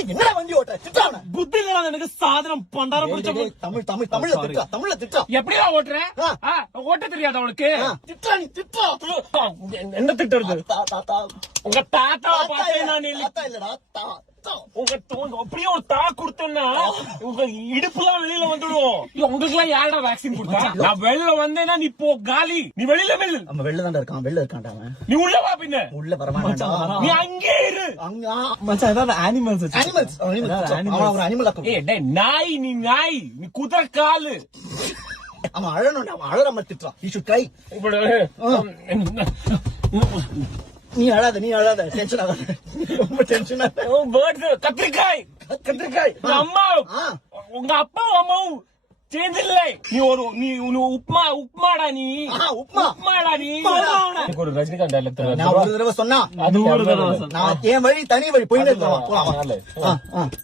என்னடா வண்டி ஓட்ட திட்டாவன புத்தி இல்ல எனக்கு சாதனம் பண்டாரம் பிடிச்ச தமிழ்ல திட்டா எப்படியா ஓட்டுற ஓட்ட தெரியாத அவனுக்கு திட்டா நீ திட்டா என்ன திட்டுறது உங்க தாத்தா பார்த்தேன் நான் இல்லடா உங்க அப்படியே ஒரு தா கொடுத்தேன்னா உங்க இடுப்புலாம் வெளியில வந்துடும். உங்களுக்கு எல்லாம் யாரா வேக்சின் கொடுத்தா? நான் வெளியில வந்தேன்னா நீ போ காலி. நீ வெளியில நம்ம வெளில தான் இருக்கான். வெளில இருக்கான்டா அவன். நீ உள்ள வா பின்ன. உள்ள வரமாட்டான்டா. நீ அங்கே இரு. அங்க மச்சான் ஏதாவது அனிமல்ஸ் ஒரு அனிமல் ஆக்கும். ஏய் டேய் நாய் நீ குதிரை காலு. அவன் அழணும். அவன் அழற மாதிரி திட்டுறான். You should cry. நீ அழாத டென்ஷன் ஆகாத. ரொம்ப டென்ஷன் ஆகாத. கத்திரிக்காய் அம்மா உங்க அப்பா அம்மாவும் சேர்ந்து இல்லை. நீ உப்மாடா நீ உப்மாடா நீ. ஒரு ரஜினிகாந்த் டைலாக் நான் ஒரு தடவை சொன்னா அது ஒரு தடவை நான் என் வழி தனி வழி போயிட்டு இருக்கேன்.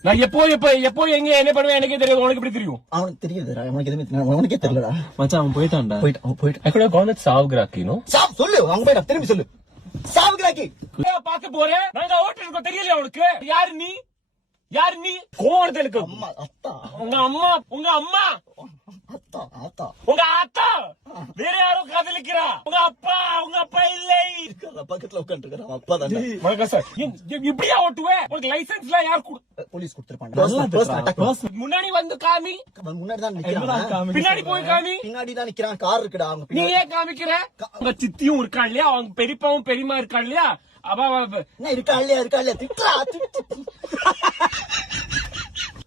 நான் எப்போ எங்க என்ன பண்ணுவேன் எனக்கே தெரியாது. உனக்கு எப்படி தெரியும்? அவனுக்கு தெரியுது. அவனுக்கு எதுவுமே உனக்கே தெரியலடா. மச்சான் அவன் போயிட்டான். I could have gone with சாவுகிராக்கி. சாப் சொல்லு. அவங்க போயிட்டா திரும்பி சொல்லு. சாவுகிராக்கி பாக்க போறேன். நாங்க ஓட்டு இருக்கோம் தெரியல அவனுக்கு. யாரு நீ கோவணத்துக்கு அம்மா அத்தா உங்க அம்மா அத்தா உங்க ஆத்தா வேற யாரும் காதலிக்கிறா. உங்க அப்பா இல்லை. பக்கத்துல உட்காந்துருக்கான். அப்பா தான். வணக்கம் சார். இப்படியா ஓட்டுவேன்? உனக்கு லைசன்ஸ் எல்லாம் யார் போலீஸ் கொடுத்திருப்பாங்க. முன்னாடி வந்து காமி. முன்னாடி தான் நிக்கிறான். பின்னாடி போய் காமி. பின்னாடி தான் நிக்கிறான். கார் இருக்குடா. அவங்க நீ ஏன் காமிக்கிற? உங்க சித்தியும் இருக்கா இல்லையா? அவங்க பெரியப்பாவும் பெரியமா இருக்கா இல்லையா? என்ன இருக்கா இல்லையா திட்டா.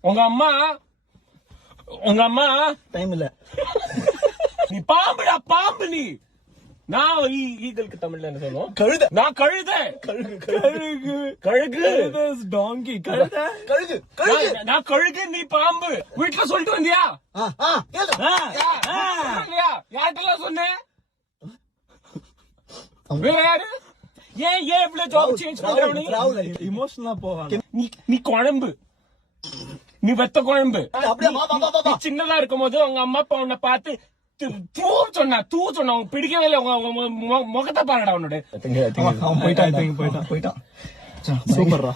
உங்க அம்மா டைம் இல்ல. நீ பாம்பு நீ. நான் ஈகலுக்கு தமிழ்ல என்ன சொல்லுவோம்? கழுத. நான் கழுத. கழுகு டாங்கி. கழுகு. நான் கழுகு நீ பாம்பு. வீட்டுல சொல்லிட்டு வந்தியா? யார்கிட்டலாம் சொன்னேன்? வேற யாரு? ஏன் இவ்வளவு ஜாப் சேஞ்ச் பண்றவனி? இமோஷனலா போவாங்க. நீ குழம்பு. நீ வெத்த குழம்பு. அப்படியே சின்னதா இருக்கும் போது உங்க அம்மா அப்பா உன்னை பார்த்து தூ சொன்னா உனக்கு பிடிக்கவே இல்லை. உங்க முகத்தை பாருடா உன்னோட. போயிட்டான். சூப்பர்ரா.